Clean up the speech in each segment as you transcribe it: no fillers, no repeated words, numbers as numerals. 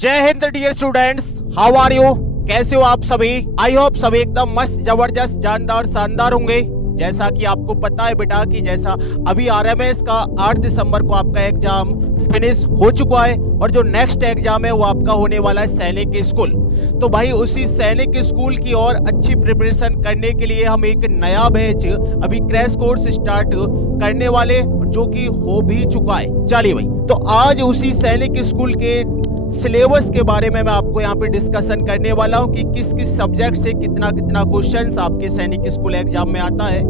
जय हिंद dear students, how are you? कैसे हो आप सभी? आई होप सभी एकदम मस्त, जबरदस्त, जानदार, शानदार होंगे। जैसा कि आपको पता है बेटा कि जैसा अभी आरएमएस का 8 दिसंबर को आपका एग्जाम फिनिश हो चुका है और जो नेक्स्ट एग्जाम है वो आपका होने वाला है सैनिक स्कूल। तो भाई उसी सैनिक स्कूल की और अच्छी प्रिपरेशन करने के लिए हम एक नया बैच अभी क्रैश कोर्स स्टार्ट करने वाले, जो कि हो भी चुका है। चलिए भाई, तो आज उसी सैनिक स्कूल के सिलेबस के बारे में मैं आपको यहाँ पे डिस्कशन करने वाला हूँ कि किस किस सब्जेक्ट से कितना कितना क्वेश्चंस आपके सैनिक स्कूल एग्जाम में आता है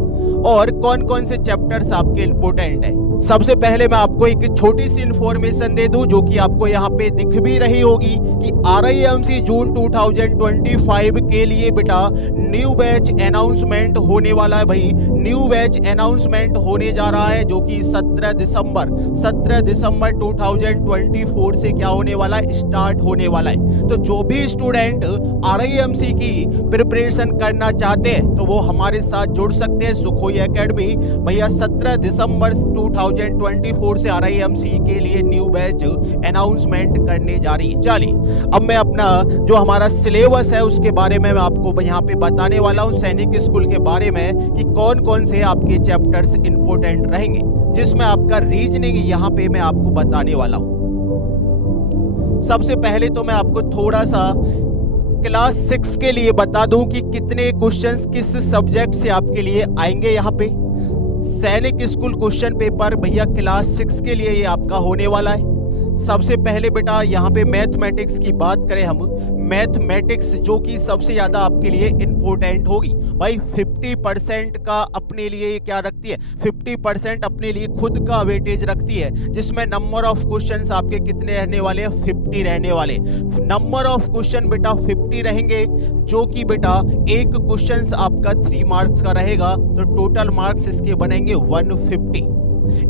और कौन कौन से चैप्टर्स आपके इंपॉर्टेंट है। सबसे पहले मैं आपको एक छोटी सी इंफॉर्मेशन दे दूं जो कि आपको यहाँ पे दिख भी रही होगी कि RIMC जून 2025 के लिए बेटा न्यू बैच अनाउंसमेंट होने वाला है। भाई न्यू बैच अनाउंसमेंट होने जा रहा है जो कि 17 दिसंबर 2024 से क्या होने वाला है, स्टार्ट होने वाला है। तो जो भी स्टूडेंट RIMC की प्रिपरेशन करना चाहते हैं तो वो हमारे साथ जुड़ सकते हैं सुखोई एकेडमी। भैया 17 दिसंबर 2024 से RIMC के लिए न्यू बैच अनाउंसमेंट करने जा रही है। चलिए अब मैं अपना जो हमारा सिलेबस है उसके बारे में मैं आपको यहाँ पे बताने वाला हूँ सैनिक स्कूल के बारे में कि कौन कौन से आपके चैप्टर्स इंपॉर्टेंट रहेंगे, जिसमें आपका रीजनिंग यहाँ पे मैं आपको बताने वाला हूँ। सबसे पहले तो मैं आपको थोड़ा सा क्लास 6 के लिए बता दूं कि कितने क्वेश्चंस किस सब्जेक्ट से आपके लिए आएंगे। यहाँ पे सैनिक स्कूल क्वेश्चन पेपर भैया क्लास 6 के लिए ये आपका होने वाला है। सबसे पहले बेटा यहाँ पे मैथमेटिक्स की बात करें हम, मैथमेटिक्स जो कि सबसे ज़्यादा आपके लिए इम्पोर्टेंट होगी। भाई 50% का अपने लिए क्या रखती है, 50% अपने लिए खुद का वेटेज रखती है, जिसमें नंबर ऑफ क्वेश्चंस आपके कितने रहने वाले हैं, 50 रहने वाले। नंबर ऑफ क्वेश्चन बेटा 50 रहेंगे, जो कि बेटा एक क्वेश्चन आपका 3 मार्क्स का रहेगा, तो टोटल मार्क्स इसके बनेंगे 150।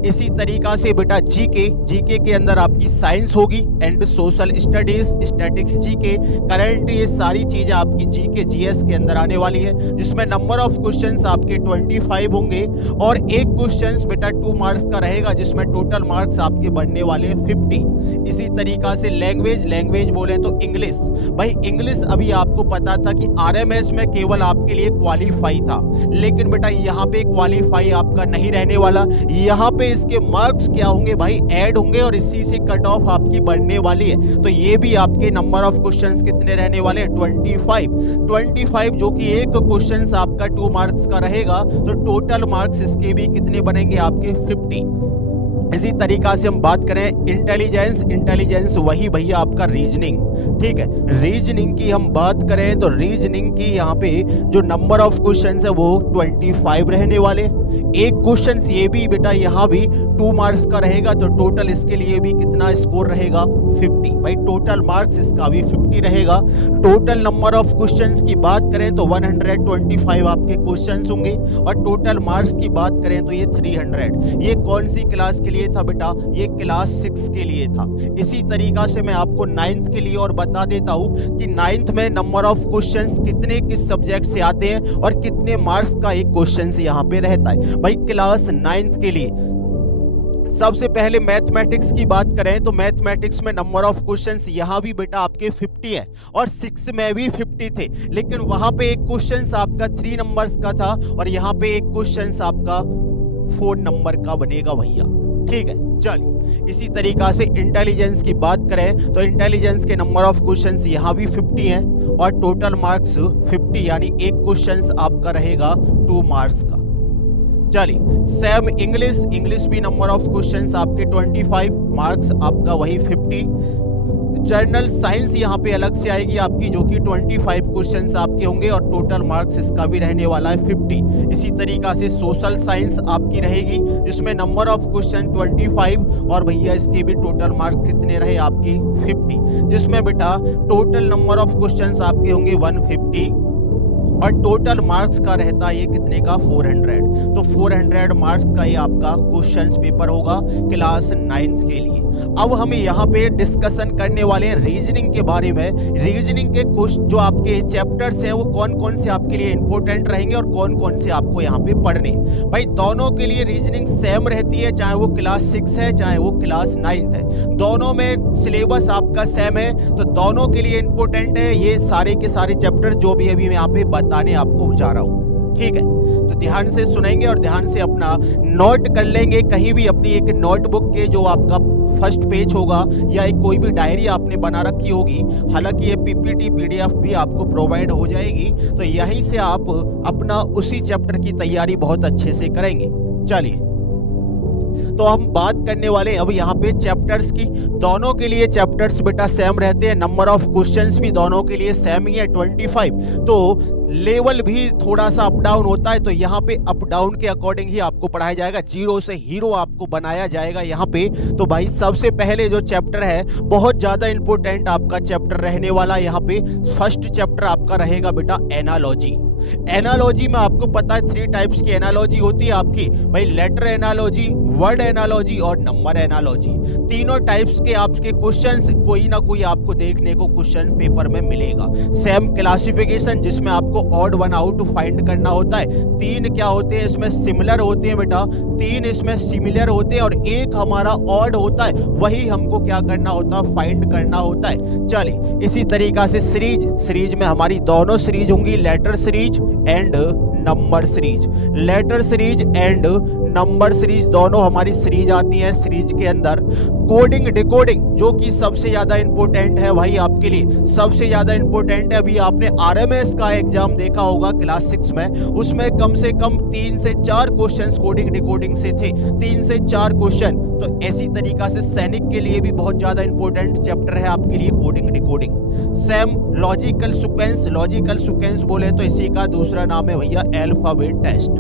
इसी तरीका से बेटा जीके के अंदर आपकी साइंस होगी and social studies, statics, GK, current, ये सारी चीजें आपकी जीके जीएस के अंदर आने वाली है, जिसमें नंबर ऑफ क्वेश्चंस आपके 25 होंगे और एक क्वेश्चन बेटा 2 मार्क्स का रहेगा, जिसमें टोटल मार्क्स आपके बनने वाले हैं 50। इसी तरीका से लैंग्वेज बोले तो इंग्लिश। भाई इंग्लिश अभी आपको पता था कि RMS में केवल आपके लिए क्वालिफाई था, लेकिन बेटा यहाँ पे क्वालिफाई आपका नहीं रहने वाला। यहाँ पे इसके मार्क्स क्या होंगे भाई, ऐड होंगे और इसी से कट ऑफ आपकी बढ़ने वाली है। तो ये भी आपके नंबर ऑफ क्वेश्चंस कितने रहने वाले हैं, 25, जो कि एक क्वेश्चन आपका 2 मार्क्स का रहेगा, तो टोटल मार्क्स इसके भी कितने बनेंगे आपके 50। इसी तरीका से हम बात करें इंटेलिजेंस वही भैया आपका रीजनिंग, ठीक है। रीजनिंग की हम बात करें तो रीजनिंग की यहाँ पे जो नंबर ऑफ क्वेश्चंस है वो 25 रहने वाले। एक क्वेश्चन ये भी बेटा यहाँ भी 2 मार्क्स का रहेगा, तो टोटल इसके लिए भी कितना स्कोर रहेगा, 50। भाई टोटल मार्क्स इसका भी 50 रहेगा। टोटल नंबर ऑफ क्वेश्चंस की बात करें तो 125 आपके क्वेश्चंस होंगे और टोटल मार्क्स की बात करें तो ये 300। ये कौन सी क्लास के लिए था बेटा, ये क्लास 6 के लिए था। इसी तरीका से मैं आपको 9th के लिए और बता देता हूँ कि 9th में नंबर ऑफ क्वेश्चंस कितने किस सब्जेक्ट से आते हैं और कितने मार्क्स का एक क्वेश्चन यहाँ पे रहता है। भाई क्लास 9th के लिए सबसे पहले मैथमेटिक्स की बात करें तो मैथमेटिक्स में नंबर ऑफ क्वेश्चंस यहाँ भी बेटा आपके 50 है और 6 में भी 50 थे, लेकिन वहां पे एक क्वेश्चन आपका 3 नंबर्स का था और यहाँ पे एक क्वेश्चन आपका 4 नंबर का बनेगा भैया, ठीक है। चलिए इसी तरीका से इंटेलिजेंस की बात करें तो इंटेलिजेंस के नंबर ऑफ क्वेश्चंस यहाँ भी 50 हैं और टोटल मार्क्स 50, यानी एक क्वेश्चन आपका रहेगा 2 मार्क्स का। चलिए सेम इंग्लिश भी नंबर ऑफ क्वेश्चंस आपके 25, मार्क्स आपका वही 50। जनरल साइंस यहाँ पे अलग से आएगी आपकी, जो कि 25 क्वेश्चंस आपके होंगे और टोटल मार्क्स इसका भी रहने वाला है 50। इसी तरीका से सोशल साइंस आपकी रहेगी, जिसमें नंबर ऑफ क्वेश्चन 25 और भैया इसके भी टोटल मार्क्स कितने रहे आपकी 50, जिसमें बेटा टोटल नंबर ऑफ क्वेश्चंस आपके होंगे 150 और टोटल मार्क्स का रहता है ये कितने का, 400। तो 400 मार्क्स का ये आपका क्वेश्चंस पेपर होगा क्लास 9th के लिए। अब हम यहाँ पे डिस्कशन करने वाले हैं रीजनिंग के बारे में। रीजनिंग के कुछ जो आपके चैप्टर्स हैं वो कौन कौन से आपके लिए इंपॉर्टेंट रहेंगे और कौन कौन से आपको यहाँ पे पढ़ने हैं। भाई दोनों के लिए रीजनिंग सेम रहती है, चाहे वो क्लास 6 है चाहे वो क्लास 9 है, दोनों में सिलेबस आपका सेम है, तो दोनों के लिए इंपॉर्टेंट है ये सारे के सारे चैप्टर जो भी अभी मैं यहाँ पे बताने आपको जा रहा हूँ। ठीक है, तो ध्यान से सुनेंगे और ध्यान से अपना नोट कर लेंगे कहीं भी अपनी एक नोटबुक के जो आपका फर्स्ट पेज होगा या एक कोई भी डायरी आपने बना रखी होगी, हालांकि ये पीपीटी पीडीएफ भी आपको प्रोवाइड हो जाएगी, तो यहीं से आप अपना उसी चैप्टर की तैयारी बहुत अच्छे से करेंगे। चलिए, तो हम बात करने वाले अब यहाँ पे चैप्टर्स की। दोनों के लिए चैप्टर्स बेटा सेम रहते हैं, नंबर ऑफ क्वेश्चंस भी दोनों के लिए सेम ही है 25, तो लेवल भी थोड़ा सा अप डाउन होता है, तो यहाँ पे अप डाउन के अकॉर्डिंग ही आपको पढ़ाया जाएगा, जीरो से हीरो आपको बनाया जाएगा यहाँ पे। तो भाई सबसे पहले जो चैप्टर है बहुत ज्यादा इंपॉर्टेंट आपका चैप्टर रहने वाला है यहाँ पे। फर्स्ट चैप्टर आपका रहेगा बेटा एनालॉजी। एनालॉजी में आपको पता है 3 टाइप्स की एनालॉजी होती है आपकी, भाई लेटर एनालॉजी, वर्ड एनालॉजी और नंबर एनालॉजी। तीनों टाइप्स के आपके क्वेश्चंस कोई ना कोई आपको देखने को क्वेश्चन पेपर में मिलेगा। सेम क्लासिफिकेशन जिसमें आपको ऑड वन आउट फाइंड करना होता है। 3 क्या होते हैं इसमें सिमिलर होते हैं बेटा, 3 इसमें सिमिलर होते हैं और एक हमारा ऑड होता है, वही हमको क्या करना होता है, फाइंड करना होता है। चलिए, इसी तरीका से सीरीज में हमारी दोनों सीरीज होंगी, letter series and number series. Letter series and number series दोनों हमारी सीरीज आती है। सीरीज के अंदर कोडिंग डिकोडिंग जो कि सबसे ज्यादा इंपॉर्टेंट है भाई आपके लिए, सबसे ज्यादा इंपॉर्टेंट है। अभी आपने आरएमएस का एग्जाम देखा होगा क्लास 6 में, उसमें कम से कम 3 से 4 क्वेश्चंस कोडिंग डिकोडिंग से थे, 3 से 4 क्वेश्चन। तो ऐसी तरीका से सैनिक के लिए भी बहुत ज्यादा इंपॉर्टेंट चैप्टर है आपके लिए coding decoding. Same logical sequence, logical sequence बोले तो इसी का दूसरा नाम है भैया अल्फाबेट टेस्ट।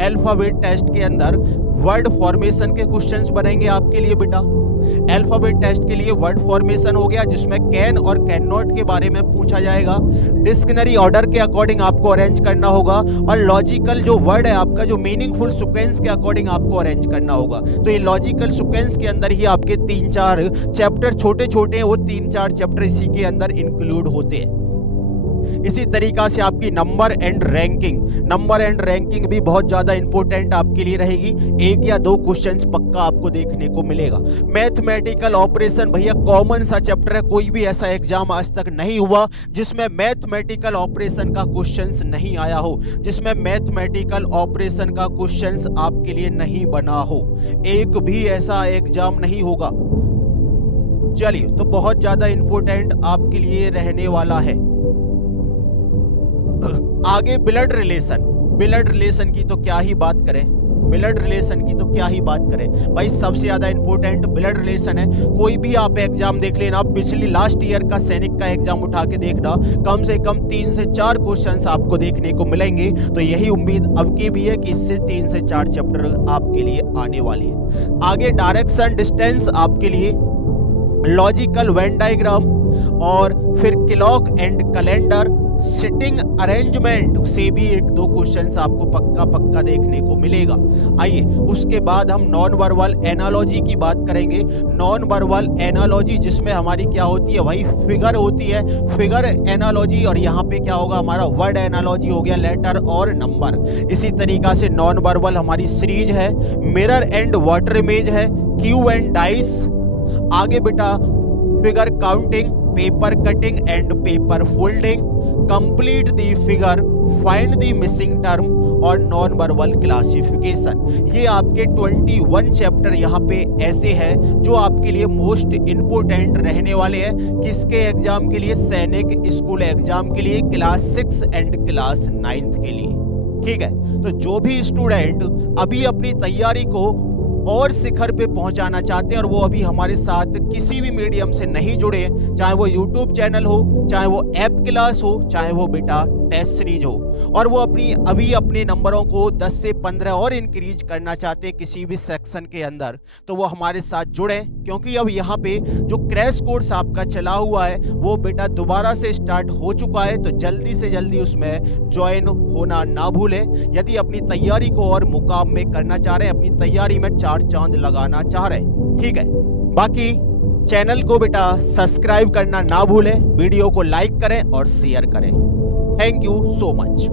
अल्फाबेट टेस्ट के अंदर वर्ड फॉर्मेशन के क्वेश्चंस बनेंगे आपके लिए बेटा। अल्फाबेट टेस्ट के लिए वर्ड फॉर्मेशन हो गया जिसमें कैन और कैन नॉट के बारे में पूछा जाएगा। डिक्शनरी ऑर्डर के अकॉर्डिंग आपको अरेंज करना होगा और लॉजिकल जो वर्ड है आपका जो मीनिंगफुल सीक्वेंस के अकॉर्डिंग आपको अरेंज करना होगा। तो ये लॉजिकल सीक्वेंस के अंदर ही आपके 3-4 चैप्टर छोटे छोटे हैं, वो 3-4 चैप्टर इसी के अंदर इंक्लूड होते हैं। इसी तरीका से आपकी नंबर एंड रैंकिंग भी बहुत ज्यादा इंपॉर्टेंट आपके लिए रहेगी। 1 या 2 क्वेश्चंस पक्का आपको देखने को मिलेगा। मैथमेटिकल ऑपरेशन भैया कॉमन सा चैप्टर है, कोई भी ऐसा एग्जाम आज तक नहीं हुआ जिसमें मैथमेटिकल ऑपरेशन का क्वेश्चंस नहीं आया हो, जिसमें मैथमेटिकल ऑपरेशन का क्वेश्चंस आपके लिए नहीं बना हो, एक भी ऐसा एग्जाम नहीं होगा। चलिए, तो बहुत ज्यादा इंपॉर्टेंट आपके लिए रहने वाला है। आगे ब्लड रिलेशन की तो क्या ही बात करें, भाई सबसे ज्यादा इंपॉर्टेंट ब्लड रिलेशन है। कोई भी आप एग्जाम देख लेना, पिछली लास्ट ईयर का सैनिक का एग्जाम उठा के देखना, कम से कम 3 से 4 क्वेश्चंस आपको देखने को मिलेंगे। तो यही उम्मीद अब की भी है कि इससे 3 से 4 चैप्टर आपके लिए आने वाले हैं। आगे डायरेक्शन डिस्टेंस आपके लिए, लॉजिकल वेन डायग्राम और फिर clock and calendar, sitting arrangement से भी 1-2 क्वेश्चंस आपको पक्का देखने को मिलेगा। आइए, उसके बाद हम नॉन वर्बल एनालॉजी की बात करेंगे। नॉन वर्बल एनालॉजी जिसमें हमारी क्या होती है भाई, फिगर होती है, फिगर एनालॉजी, और यहाँ पे क्या होगा हमारा वर्ड एनालॉजी हो गया, लेटर और नंबर। इसी तरीका से नॉन वर्बल हमारी सीरीज है, मिरर एंड वाटर इमेज है, क्यू एंड डाइस। आगे बेटा figure counting, paper cutting and paper folding, complete the figure, find the missing term और नॉन वर्बल क्लासिफिकेशन। ये आपके 21 चैप्टर यहाँ पे ऐसे हैं जो आपके लिए मोस्ट इंपोर्टेंट रहने वाले हैं। किसके एग्जाम के लिए, सैनिक स्कूल एग्जाम के लिए, क्लास 6 एंड क्लास 9 के लिए। ठीक है, तो जो भी स्टूडेंट अभी अपनी तैयारी को और शिखर पे पहुंचाना चाहते हैं और वो अभी हमारे साथ किसी भी मीडियम से नहीं जुड़े, चाहे वो यूट्यूब चैनल हो, चाहे वो ऐप क्लास हो, चाहे वो बेटा टेस्ट सीरीज हो, और वो अभी अपने नंबरों को 10 से 15 और इंक्रीज करना चाहते हैं किसी भी सेक्शन के अंदर, तो वो हमारे साथ जुड़े, क्योंकि अब यहाँ पे जो क्रैश कोर्स आपका चला हुआ है वो बेटा दोबारा से स्टार्ट हो चुका है। तो जल्दी से जल्दी उसमें ज्वाइन होना ना भूलें यदि अपनी तैयारी को और मुकाम में करना चाह रहे हैं, अपनी तैयारी में 4 चांद लगाना चाह रहे हैं। ठीक है, बाकी चैनल को बेटा सब्सक्राइब करना ना भूलें, वीडियो को लाइक करें और शेयर करें। Thank you so much.